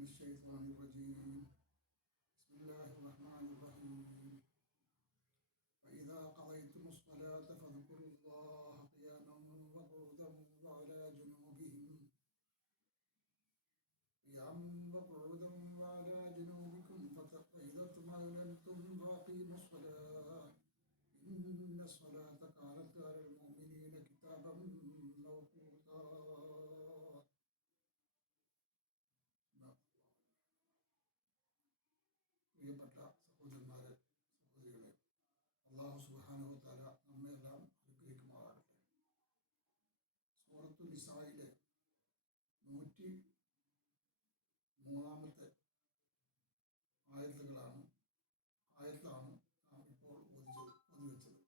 من الشيطان الرجيم. بسم الله الرحمن الرحيم. وإذا قضيتم الصلاة فاذكروا الله قياما وقعودا وعلى جنوبهم فإذا اطمأننتم فأقيموا الصلاة إن الصلاة كانت على المؤمنين كتابا موقوتا. പ്രിയപ്പെട്ട സഹോദരന്മാരെ, സഹോദരികളെ, അല്ലാഹു സുബ്ഹാനഹു വ തആല നമ്മെല്ലാം അനുഗ്രഹിക്കുമാറാകട്ടെ. സൂറത്തുൽ നിസായിലെ 103 ആയത്താണ് നാം ഇപ്പോൾ ഓതിവെച്ചത്.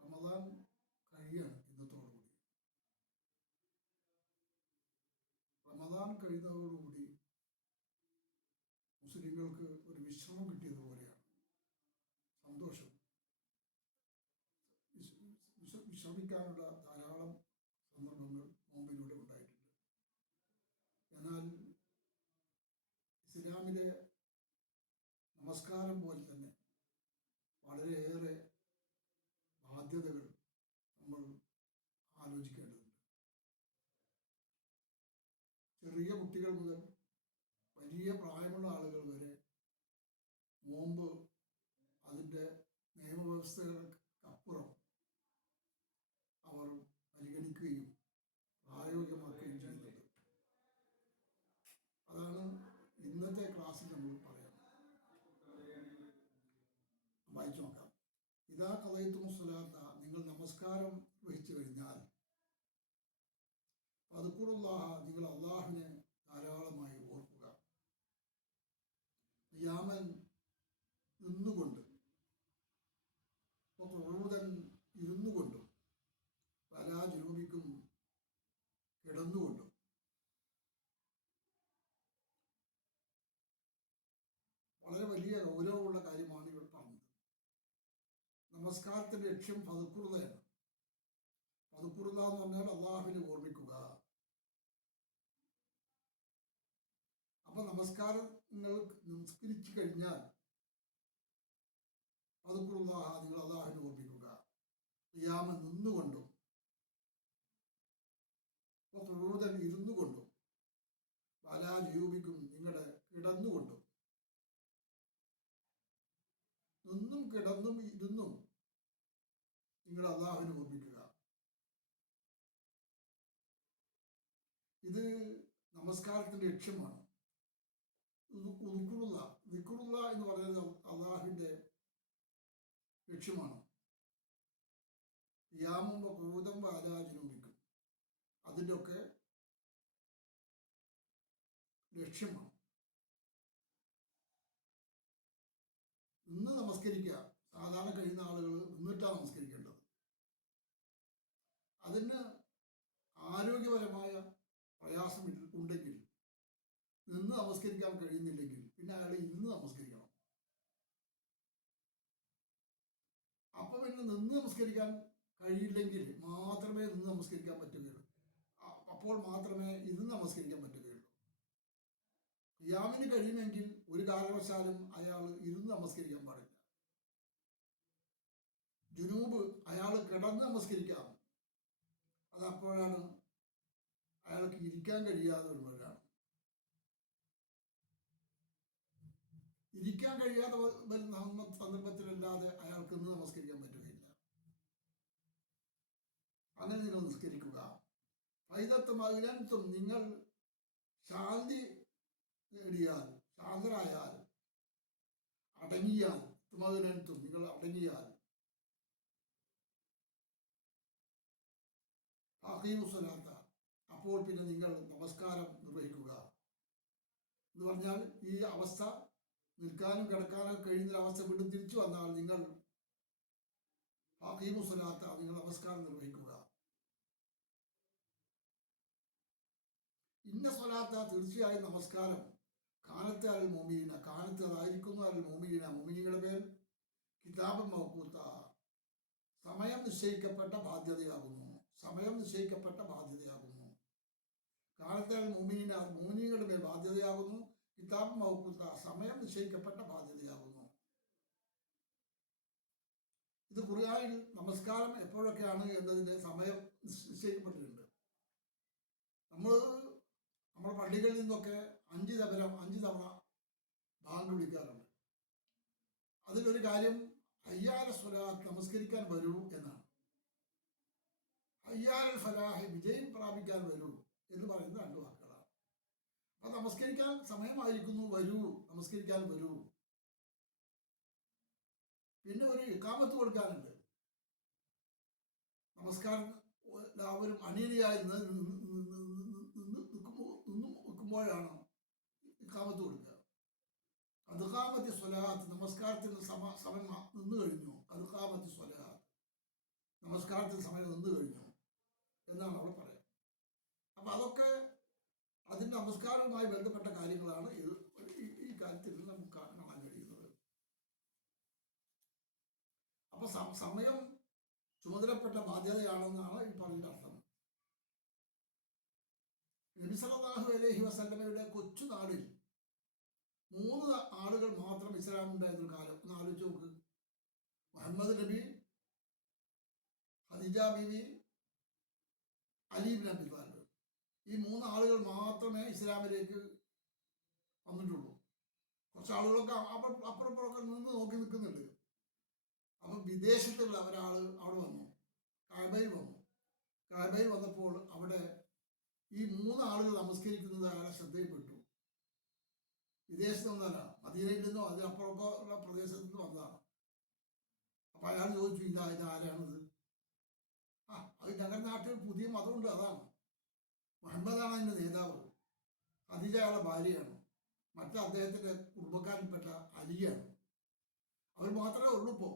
റമദാൻ കഴിയാണ് ഇന്നത്തോടുകൂടി. റമദാൻ കഴിയുന്നതോടുകൂടി മുസ്ലിങ്ങൾക്ക് ഒരു വിശ്രമം കിട്ടിയതുപോലെയാണ്. സന്തോഷം, വിശ്രമിക്കാനുള്ള ധാരാളം സന്ദർഭങ്ങൾ നോമ്പിലൂടെ ഉണ്ടായിട്ടുണ്ട്. എന്നാൽ ഇസ്ലാമിലെ നമസ്കാരം പോലെ തന്നെ വളരെയേറെ ബാധ്യതകൾ നമ്മൾ ആലോചിക്കേണ്ടതുണ്ട്. ചെറിയ കുട്ടികൾ മുതൽ വലിയ പ്രായമുള്ള ആളുകൾ വരെ നോമ്പ് അതിൻ്റെ നിയമവ്യവസ്ഥകൾക്കപ്പുറം അവർ പരിഗണിക്കുകയും പ്രായോഗികമാക്കുകയും ചെയ്യുന്നുണ്ട്. അതാണ് ഇന്നത്തെ ക്ലാസ്സിൽ നമ്മൾ പറയാം. വായിച്ചു നോക്കാം. ഇദാ ഖളൈതും സ്വലാത്ത, നിങ്ങൾ നമസ്കാരം വഹിച്ചു കഴിഞ്ഞാൽ, ഫദ്കുറുല്ലാഹ, നിങ്ങൾ അള്ളാഹുവിനെ ധാരാളമായി ഓർക്കുക. ഖിയാമൻ, നിന്നുകൊണ്ട്, ഖുഊദൻ, ഇരുന്നുകൊണ്ടും, വലാ ജുനൂബിക്കും, കിടന്നുകൊണ്ടും. വളരെ വലിയ ഗൗരവമുള്ള കാര്യമാണ് ഇവിടെ പറഞ്ഞത്. നമസ്കാരത്തിൻ്റെ ലക്ഷ്യം ഫദ്കുറുള്ളയാണ്. ഫദ്കുറുള്ള എന്ന് പറഞ്ഞാൽ അള്ളാഹുവിനെ ഓർമ്മിക്കുക. അപ്പൊ നമസ്കരിച്ചു കഴിഞ്ഞാൽ ഫദ്കുറുല്ലാഹ, നിങ്ങൾ അള്ളാഹുവിനെ ഓർമ്മിക്കുക. ഖിയാമൻ, നിന്നുകൊണ്ടും, ഖുഊദൻ, ഇരുന്നുകൊണ്ടും, വലാ ജുനൂബിക്കും, നിങ്ങളുടെ കിടന്നുകൊണ്ടും. നിന്നും കിടന്നും ഇരുന്നും നിങ്ങൾ അള്ളാഹുവിനെ ഓർമ്മിക്കുക. ഇത് നമസ്കാരത്തിന്റെ ലക്ഷ്യമാണ്. ദിക്റുള്ള എന്ന് പറയുന്നത് അള്ളാഹുവിന്റെ ലക്ഷ്യമാണ്. ഖിയാമും ഖുഊദും വലാ ജുനൂബിക്കും, അതിൻ്റെ ഒക്കെ ലക്ഷ്യമാണ്. നിന്ന് നമസ്കരിക്കുക. സാധാരണ കഴിയുന്ന ആളുകൾ നിന്നിട്ടാണ് നമസ്കരിക്കേണ്ടത്. അതിന് ആരോഗ്യപരമായ പ്രയാസം ഉണ്ടെങ്കിൽ, നിന്ന് നമസ്കരിക്കാൻ കഴിയുന്നില്ലെങ്കിൽ, പിന്നെ അയാൾ ഇരുന്ന് നമസ്കരിക്കണം. അപ്പൊ പിന്നെ നിന്ന് നമസ്കരിക്കാൻ കഴിയില്ലെങ്കിൽ മാത്രമേ നിന്ന് നമസ്കരിക്കാൻ പറ്റുകയുള്ളൂ. അപ്പോൾ മാത്രമേ ഇരുന്ന് നമസ്കരിക്കാൻ പറ്റുകയുള്ളൂ. ഖിയാമിന് കഴിയുമെങ്കിൽ ഒരു കാരണവശാലും അയാൾ ഇരുന്ന് നമസ്കരിക്കാൻ പാടില്ല. ജുനൂബ്, അയാൾ കിടന്ന് നമസ്കരിക്കാം. അതപ്പോഴാണ് അയാൾക്ക് ഇരിക്കാൻ കഴിയാതെ വരുമ്പോഴാണ്. ഇരിക്കാൻ കഴിയാതെ വരുന്ന സന്ദർഭത്തിലല്ലാതെ അയാൾക്ക് ഇന്ന് നമസ്കരിക്കാൻ പറ്റുകയില്ല. അങ്ങനെ നിങ്ങൾ നമസ്കരിക്കുക. ഫൈദത്തും, നിങ്ങൾ ശാന്തി നേടിയാൽ, ശാന്തരായാൽ, അടങ്ങിയാൽ, തുമഅ്നിനതും, നിങ്ങൾ അടങ്ങിയാൽ, ഫഅഖീമു സ്വലാത്ത, അപ്പോൾ പിന്നെ നിങ്ങൾ നമസ്കാരം നിർവഹിക്കുക. എന്ന് പറഞ്ഞാൽ ഈ അവസ്ഥ, നിൽക്കാനും കിടക്കാനും കഴിയുന്ന അവസ്ഥ വീണ്ടും തിരിച്ചു വന്നാൽ നിങ്ങൾ ഫഅഖീമു സ്വലാത്ത, നിങ്ങൾ നമസ്കാരം നിർവഹിക്കുക. ഇന്ന സ്വലാത്ത, തീർച്ചയായും നമസ്കാരം, കാനത്ത് അൽ മുഅ്മിനീന, കാനത്ത് അതായിരിക്കുന്നു, അൽ മുഅ്മിനീന, മുഅ്മിനീങ്ങളുടെ മേൽ, കിതാബൻ മൗഖൂത്ത, സമയം നിശ്ചയിക്കപ്പെട്ട ബാധ്യതയാകുന്നു. കാലത്താൽ മോമിനിയുടെ മേൽ ബാധ്യതയാകുന്നു. കിതാബ് മൗഖൂത്ത സമയം നിശ്ചയിക്കപ്പെട്ട ബാധ്യതയാകുന്നു. ഇത് ഖുർആനിൽ നമസ്കാരം എപ്പോഴൊക്കെയാണ് എന്നതിൻ്റെ സമയം നിശ്ചയിക്കപ്പെട്ടിട്ടുണ്ട്. നമ്മുടെ പള്ളികളിൽ നിന്നൊക്കെ 5 തവണ ബാങ്ക് വിളിക്കാറുണ്ട്. അതിലൊരു കാര്യം ഹയ്യാല സ്വലാത്ത് നമസ്കരിക്കാൻ വരൂ എന്നാണ്. ഹയ്യാൽ ഫലാഹ് വിജയം പ്രാപിക്കാൻ വരൂ എന്ന് പറയുന്ന 2 വാക്കുകളാണ്. അപ്പൊ നമസ്കരിക്കാൻ സമയമായിരിക്കുന്നു, വരൂ, നമസ്കരിക്കാൻ വരൂ. പിന്നെ ഒരു ഇഖാമത്ത് കൊടുക്കാനുണ്ട്. നമസ്കാരം എല്ലാവരും അണിയണിയായി നിൽക്കുമ്പോഴാണ് ഇഖാമത്ത് കൊടുക്കുക. അതുഖാമത്തി സ്വലാത്ത് നമസ്കാരത്തിന് സമയം നിന്നു കഴിഞ്ഞു. അതുഖാമത്തി സ്വലാത്ത് നമസ്കാരത്തിന് സമയം നിന്നു കഴിഞ്ഞു എന്നാണ് അവിടെ പറയുക. അപ്പം അതൊക്കെ അതിൻ്റെ നമസ്കാരവുമായി ബന്ധപ്പെട്ട കാര്യങ്ങളാണ് ഈ കാര്യത്തിൽ നമുക്ക് കാണാൻ കഴിയുന്നത്. അപ്പൊ സമയം ചുമതലപ്പെട്ട ബാധ്യതയാണെന്നാണ് ഈ പറഞ്ഞ അർത്ഥം. നബി സല്ലല്ലാഹു അലൈഹി വസല്ലമയുടെ കൊച്ചു നാടിൽ 3 ആളുകൾ മാത്രം ഇസ്ലാം ഉണ്ടായിരുന്നൊരു കാലം ഒന്ന് ആലോചിച്ച് നോക്ക്. മുഹമ്മദ് നബി, ഖദീജ ബീവി, അലി ഇബ്നു അബീ താലിബ്. ഈ 3 ആളുകൾ മാത്രമേ ഇസ്ലാമിലേക്ക് വന്നിട്ടുള്ളൂ. കുറച്ച് ആളുകളൊക്കെ അപ്പുറപ്പുറമൊക്കെ നോക്കി നിൽക്കുന്നുണ്ട്. അപ്പം വിദേശത്തുള്ള ഒരാൾ അവിടെ വന്നു, കഅബയിൽ വന്നു. കഅബയിൽ വന്നപ്പോൾ അവിടെ ഈ 3 ആളുകൾ നമസ്കരിക്കുന്നത് അയാളെ ശ്രദ്ധയിൽപ്പെട്ടു. വിദേശത്ത് നിന്നല്ല, മദീനയിൽ നിന്നോ അതിനപ്പുറമൊക്കെ ഉള്ള പ്രദേശത്ത് നിന്ന് വന്നതാണ്. അപ്പം അയാൾ ചോദിച്ചു, ഇതാരാണിത്? അത് ഞങ്ങളുടെ നാട്ടിൽ പുതിയ മതമുണ്ട്, അതാണ്. മുഹമ്മദാണ് അതിൻ്റെ നേതാവ്, ഖദീജ അയാളുടെ ഭാര്യയാണ്, മറ്റേ അദ്ദേഹത്തിൻ്റെ കുടുംബക്കാരിൽപ്പെട്ട അലിയാണ്. അവർ മാത്രമേ ഉള്ളൂ. ഇപ്പോൾ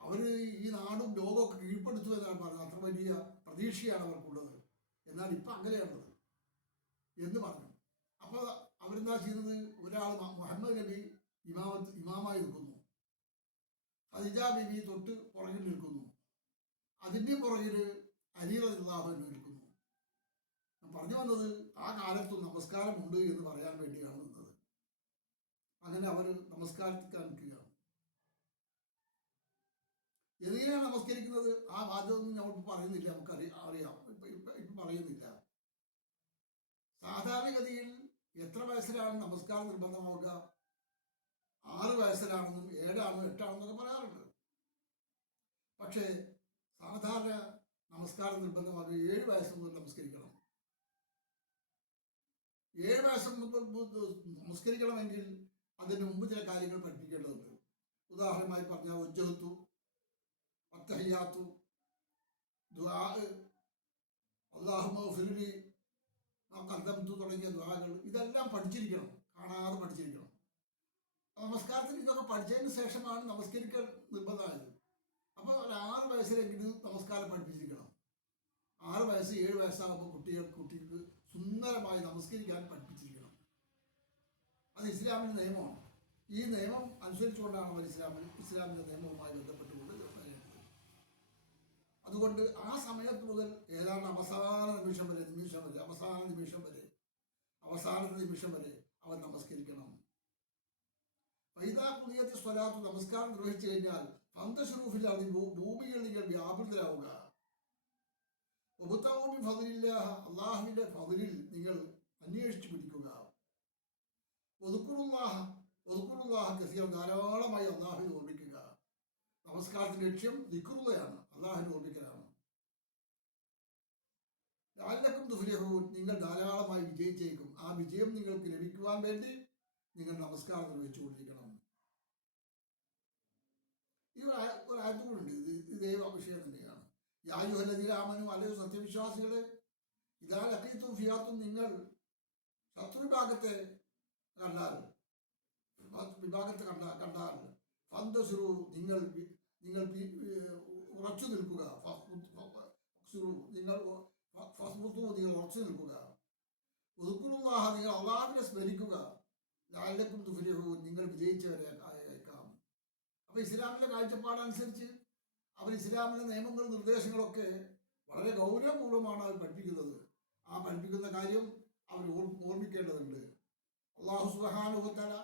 അവർ ഈ നാടും ലോകമൊക്കെ കീഴ്പ്പെടുത്തു എന്നാണ് പറഞ്ഞത്. അത്ര വലിയ പ്രതീക്ഷയാണ് അവർക്കുള്ളത്. എന്നാൽ ഇപ്പം അങ്ങനെയാണുള്ളത് എന്ന് പറഞ്ഞു. അപ്പോൾ അവരെന്താ ചെയ്തത്? ഒരാൾ മുഹമ്മദ് നബി ഇമാമായി നിൽക്കുന്നു, ഖദീജ ബീവി തൊട്ട് പുറകിൽ നിൽക്കുന്നു, അതിൻ്റെ പുറകിൽ അലി റളിയല്ലാഹു അൻഹു നിൽക്കുന്നു. ഞാൻ പറഞ്ഞു വന്നത് ആ കാലത്തും നമസ്കാരമുണ്ട് എന്ന് പറയാൻ വേണ്ടിയാണ് നിന്നത്. അങ്ങനെ അവർ നമസ്കാരത്തിക്കാൻ നിൽക്കുകയാണ്. എങ്ങനെയാണ് നമസ്കരിക്കുന്നത്? ആ വാചകമൊന്നും ഞമ്മൾ പറയുന്നില്ല, അറിയാം, ഇപ്പം പറയുന്നില്ല. സാധാരണഗതിയിൽ എത്ര വയസ്സിലാണ് നമസ്കാരം നിർബന്ധമാവുക? 6 വയസ്സിലാണെന്നും 7 ആണോ 8 ആണെന്നൊക്കെ പറയാറുണ്ട്. പക്ഷേ സാധാരണ നമസ്കാരം നിർബന്ധമാകുക 7 വയസ്സ് മുതൽ നമസ്കരിക്കണം. 7 വയസ്സ് നമസ്കരിക്കണമെങ്കിൽ അതിന് മുമ്പ് ചില കാര്യങ്ങൾ പഠിപ്പിക്കേണ്ടതുണ്ട്. ഉദാഹരണമായി പറഞ്ഞാൽ വജ്ജഹത്തു, അത്തഹിയ്യാത്തു, ദുആ, അല്ലാഹുമ്മ ഗ്ഫിർലി ഖദ്ദംതു തുടങ്ങിയ ദുആകൾ ഇതെല്ലാം പഠിച്ചിരിക്കണം, കാണാതെ പഠിച്ചിരിക്കണം. നമസ്കാരത്തിൽ ഇതൊക്കെ പഠിച്ചതിന് ശേഷമാണ് നമസ്കരിക്കൽ നിർബന്ധമായത്. അപ്പോൾ ഒരു 6 വയസ്സിലെങ്കിലും നമസ്കാരം പഠിപ്പിച്ചിരിക്കണം. 6 വയസ്സ് 7 വയസ്സാകുമ്പോൾ കുട്ടികൾക്ക് സുന്ദരമായി നമസ്കരിക്കാൻ പഠിപ്പിച്ചിരിക്കണം. അത് ഇസ്ലാമിൻ്റെ നിയമമാണ്. ഈ നിയമം അനുസരിച്ചുകൊണ്ടാണ് അവർ ഇസ്ലാമിൻ്റെ നിയമവുമായി ബന്ധപ്പെട്ടുകൊണ്ട് പറയുന്നത്. അതുകൊണ്ട് ആ സമയത്ത് മുതൽ ഏതാണ്ട് അവസാന നിമിഷം വരെ അവൻ നമസ്കരിക്കണം. ഫൈദാ സ്വലാത്ത് നമസ്കാരം നിർവഹിച്ചു കഴിഞ്ഞാൽ ഫന്തശ്റൂഫിൽ ഭൂമിയിൽ നിങ്ങൾ വ്യാപൃതരാവുക. അള്ളാഹുവിന്റെ ഫദ്ലിൽ നിങ്ങൾ അന്വേഷിച്ചു പിടിക്കുക. കസീറൻ ധാരാളമായി അള്ളാഹുവിനെ ഓർമ്മിക്കുക. നമസ്കാരത്തിന്റെ ലക്ഷ്യം ദിക്റുള്ളയാണ്, അള്ളാഹുവിനെ ഓർമ്മിക്കലാണ്. ലഅല്ലക്കും തുഫ്ലിഹൂൻ, നിങ്ങൾ ധാരാളമായി വിജയിച്ചേക്കും. ആ വിജയം നിങ്ങൾക്ക് ലഭിക്കുവാൻ വേണ്ടി നിങ്ങൾ നമസ്കാരം നിർവഹിച്ചുകൊണ്ടിരിക്കണം. ഈ ഒരു ആയത്തുകളുണ്ട്. ഇതേ വിഷയം തന്നെയാണ്. യാ അയ്യുഹല്ലദീന ആമനൂ, അല്ലയോ സത്യവിശ്വാസികളെ, ഇദാ ലഖീതും ഫിയാത്തും, നിങ്ങൾ ശത്രുവിഭാഗത്തെ കണ്ടാൽ ഫന്തസ്റു, നിങ്ങൾ ഉറച്ചു നിൽക്കുക. നിങ്ങൾ ഉറച്ചു നിൽക്കുക. ഉദ്കുറുല്ലാഹ, നിങ്ങൾ അള്ളാഹുവിനെ സ്മരിക്കുക. ലഅല്ലക്കും തുഫ്ലിഹൂൻ, നിങ്ങൾ വിജയിച്ചവരെ അയക്കാം. അപ്പൊ ഇസ്ലാമിന്റെ കാഴ്ചപ്പാടനുസരിച്ച് അവർ ഇസ്ലാമിന്റെ നിയമങ്ങളും നിർദ്ദേശങ്ങളൊക്കെ വളരെ ഗൗരവപൂർവ്വമാണ് അവർ പഠിപ്പിക്കുന്നത്. ആ പഠിപ്പിക്കുന്ന കാര്യം അവർ ഓർമ്മിക്കേണ്ടതുണ്ട്. അള്ളാഹു സുബ്ഹാനഹു വ തആല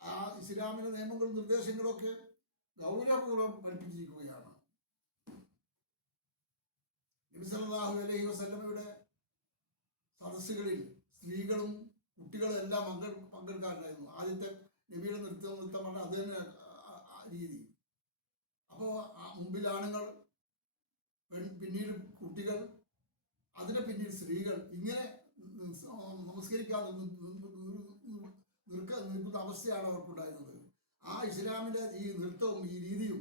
ആ ഇസ്ലാമിന്റെ നിയമങ്ങളും നിർദ്ദേശങ്ങളൊക്കെ ഗൗരവപൂർവ്വം പഠിപ്പിച്ചിരിക്കുകയാണ്. നബി സല്ലല്ലാഹു അലൈഹി വസല്ലമയുടെ സദസ്സുകളിൽ സ്ത്രീകളും കുട്ടികളും എല്ലാം പങ്കെടുക്കാറുണ്ടായിരുന്നു. ആദ്യത്തെ നബിയുടെ നൃത്തം പറഞ്ഞാൽ അത് തന്നെ രീതി. അപ്പോൾ മുമ്പിൽ ആണുങ്ങൾ, പിന്നീട് കുട്ടികൾ, അതിന് പിന്നീട് സ്ത്രീകൾ, ഇങ്ങനെ നമസ്കരിക്കാതെ നിൽക്കുന്ന അവസ്ഥയാണ് അവർക്കുണ്ടായിരുന്നത്. ആ ഇസ്ലാമിൻ്റെ ഈ നൃത്തവും ഈ രീതിയും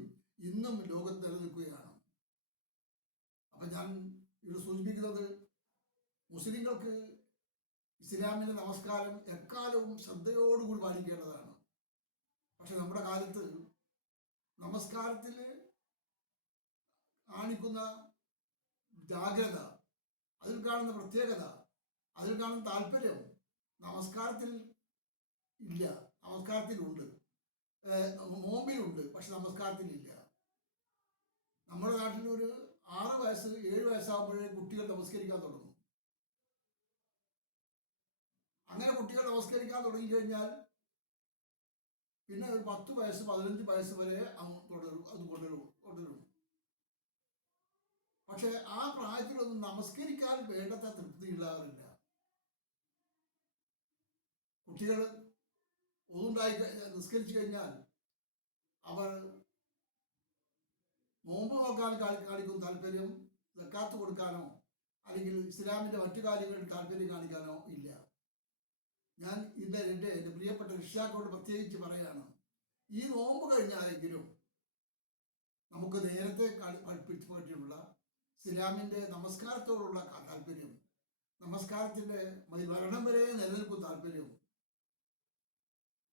ഇന്നും ലോകത്ത് നിലനിൽക്കുകയാണ്. അപ്പം ഞാൻ ഇത് സൂചിപ്പിക്കുന്നത്, മുസ്ലിങ്ങൾക്ക് ഇസ്ലാമിൻ്റെ നമസ്കാരം എക്കാലവും ശ്രദ്ധയോടുകൂടി പാലിക്കേണ്ടതാണ്. പക്ഷെ നമ്മുടെ കാലത്ത് നമസ്കാരത്തിൽ കാണിക്കുന്ന ജാഗ്രത, അതിൽ കാണുന്ന പ്രത്യേകത, അതിൽ കാണുന്ന താല്പര്യം നമസ്കാരത്തിൽ ഇല്ല. നമസ്കാരത്തിലുണ്ട്, നോമ്പിലുണ്ട്, പക്ഷെ നമസ്കാരത്തിലില്ല. നമ്മുടെ നാട്ടിൽ ഒരു 6 വയസ്സ് 7 വയസ്സാകുമ്പോഴേ കുട്ടികൾ നമസ്കരിക്കാൻ തുടങ്ങും. അങ്ങനെ കുട്ടികൾ നമസ്കരിക്കാൻ തുടങ്ങിക്കഴിഞ്ഞാൽ പിന്നെ ഒരു 10 വയസ്സ് 15 വയസ്സ് വരെ തുടരും. പക്ഷെ ആ പ്രായത്തിലൊന്നും നമസ്കരിക്കാൻ വേണ്ടത്ര തൃപ്തി ഉണ്ടാകാറില്ല. കുട്ടികൾ ഒന്നുണ്ടായി നിസ്കരിച്ചു കഴിഞ്ഞാൽ അവർ നോമ്പ് നോക്കാൻ കാണിക്കുന്ന താല്പര്യം സക്കാത്ത് കൊടുക്കാനോ അല്ലെങ്കിൽ ഇസ്ലാമിൻ്റെ മറ്റു കാര്യങ്ങളിൽ താല്പര്യം കാണിക്കാനോ ഇല്ല. ഞാൻ എൻ്റെ പ്രിയപ്പെട്ട രക്ഷിതാക്കളോട് പ്രത്യേകിച്ച് പറയാണ്, ഈ നോമ്പ് കഴിഞ്ഞാലെങ്കിലും നമുക്ക് നേരത്തെ പഠിപ്പിച്ചിട്ടുള്ള ഇസ്ലാമിൻ്റെ നമസ്കാരത്തോടുള്ള താല്പര്യം, നമസ്കാരത്തിൻ്റെ മരണം വരെ നിലനിൽക്കുന്ന താല്പര്യം,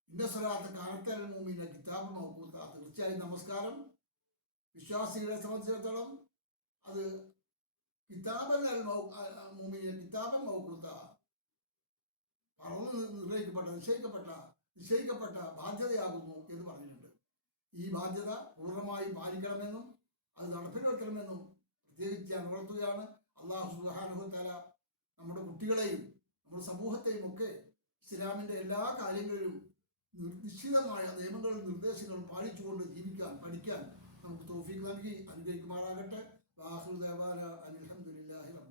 ഇന്ന സ്വലാത്ത് കാനത്തൽ മുഅ്മിന കിതാബൻ മൗഖൂത, തീർച്ചയായും നമസ്കാരം വിശ്വാസികളെ സംബന്ധിച്ചിടത്തോളം അത് കിതാബൻ മൗഖൂത, പറഞ്ഞു നിശ്ചയിക്കപ്പെട്ട ബാധ്യതയാകുന്നു എന്ന് പറഞ്ഞിട്ടുണ്ട്. ഈ ബാധ്യത പൂർണ്ണമായി പാലിക്കണമെന്നും അത് നടപ്പിലാക്കണമെന്നും പ്രത്യേകിച്ച് ഞാൻ ഉണർത്തുകയാണ്. അല്ലാഹു സുബ്ഹാനഹു വ തആല നമ്മുടെ കുട്ടികളെയും നമ്മുടെ സമൂഹത്തെയും ഒക്കെ ഇസ്ലാമിൻ്റെ എല്ലാ കാര്യങ്ങളിലും നിശ്ചിതമായ നിയമങ്ങളും നിർദ്ദേശങ്ങളും പാലിച്ചുകൊണ്ട് ജീവിക്കാൻ, പഠിക്കാൻ നമുക്ക് തൗഫീഖ് നൽകി അനുഗ്രഹിക്കുമാറാകട്ടെ. വാഹിറു ദഅവാന അൽഹംദുലില്ലാഹി റബ്ബിൽ ആലമീൻ.